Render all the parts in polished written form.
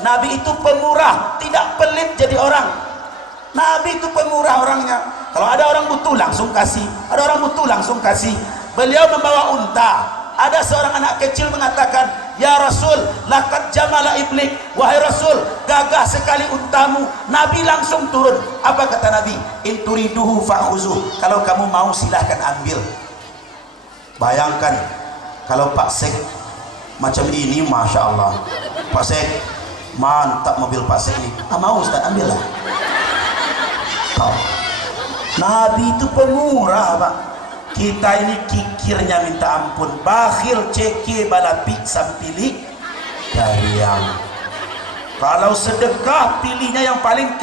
Nabi itu pemurah, tidak pelit jadi orang. Nabi itu pemurah orangnya. Kalau ada orang butuh langsung kasih, ada orang butuh langsung kasih. Beliau membawa unta. Ada seorang anak kecil mengatakan, "Ya Rasul, laqad jamala iblik." Wahai Rasul, gagah sekali untamu. Nabi langsung turun. Apa kata Nabi? "In turiduhu fa'khuzuh." Kalau kamu mau silahkan ambil. Bayangkan kalau Pak Sek macam ini, Masya Allah. Pak Sek, mantap mobil Pak Sek ini. Mau Ustaz, ambil lah. Nabi itu pemurah, Pak. Kita ini kikirnya minta ampun, bakhil, ceke, balapi, sampili, kariang. Kalau sedekah pilihnya yang paling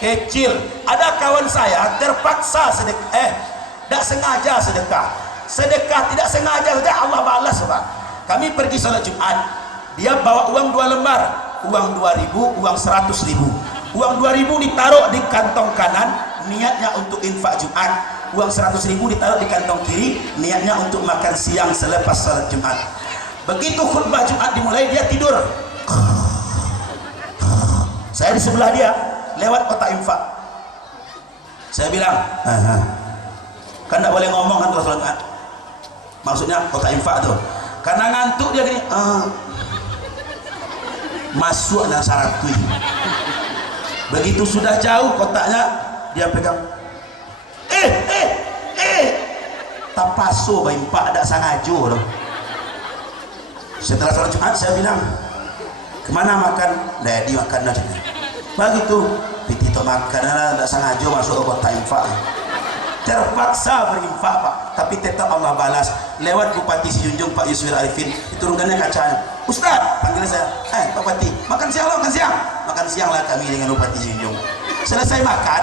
kecil. Ada kawan saya terpaksa sedekah, tidak sengaja sedekah. Sedekah tidak sengaja saja Allah balas, Pak. Kami pergi salat Jumat, dia bawa uang 2 lembar, uang 2.000, uang 100.000. Uang 2.000 ditaruh di kantong kanan, niatnya untuk infak Jumat. Uang 100.000 ditaruh di kantong kiri, niatnya untuk makan siang selepas salat Jumat. Begitu khutbah Jumat dimulai, dia tidur. Saya di sebelah dia, lewat kotak infak. Saya bilang, kan tidak boleh ngomong kan kalau sholat. Maksudnya kotak infak tuh. Karena ngantuk dia gini, masuk dalam syarat tuh. Begitu sudah jauh kotaknya, dia pegang. Tapaso bayi Pak, ada sangajo loh. Setelah sholat Jumat saya bilang, kemana makan? Di makan aja. Begitu pitito makan, ada sangajo masuk ke kotak infak. Terpaksa berinfak, Pak, tapi tetap Allah balas. Lewat Bupati Sijunjung Pak Yusuf Arifin, diturunkannya kacanya. Ustaz, panggil saya, Pak Bupati, makan siang lah, makan siang. Makan siang lah kami dengan Bupati Sijunjung. Selesai makan,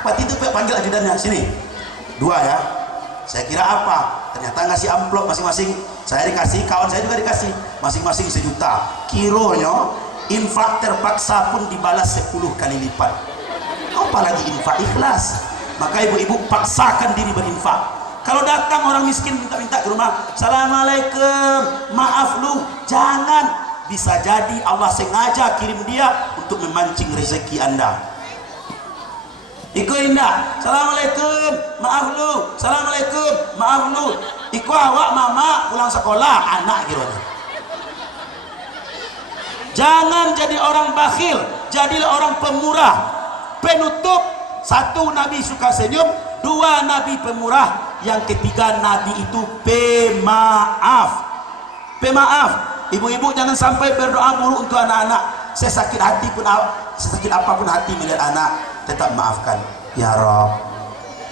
Bupati itu panggil ajudannya, sini 2 ya. Saya kira apa? Ternyata ngasih amplop masing-masing. Saya dikasih, kawan saya juga dikasih, masing-masing 1 juta. Kironya infak terpaksa pun dibalas 10 kali lipat. Apalagi infak ikhlas. Maka ibu-ibu paksakan diri berinfak. Kalau datang orang miskin minta-minta ke rumah, "Assalamualaikum, maaf lu." Jangan, bisa jadi Allah sengaja kirim dia untuk memancing rezeki Anda. Iko indah, "Assalamualaikum, maaf lu." "Assalamualaikum, maaf lu." Iko awak mama pulang sekolah, anak gitu. Jangan jadi orang bakhil, jadilah orang pemurah. Penutup, 1, Nabi suka senyum. 2, Nabi pemurah. Yang ketiga, Nabi itu pemaaf. Pemaaf. Ibu-ibu jangan sampai berdoa buruk untuk anak-anak. Sesakit hati pun, sesakit apapun hati melihat anak, tetap maafkan. Ya Rabb,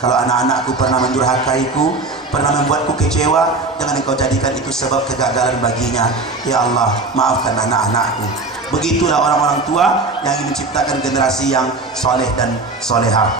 kalau anak-anakku pernah mendurhakaiku, pernah membuatku kecewa, jangan engkau jadikan itu sebab kegagalan baginya. Ya Allah, maafkan anak-anakku. Begitulah orang-orang tua yang ingin menciptakan generasi yang soleh dan solehah.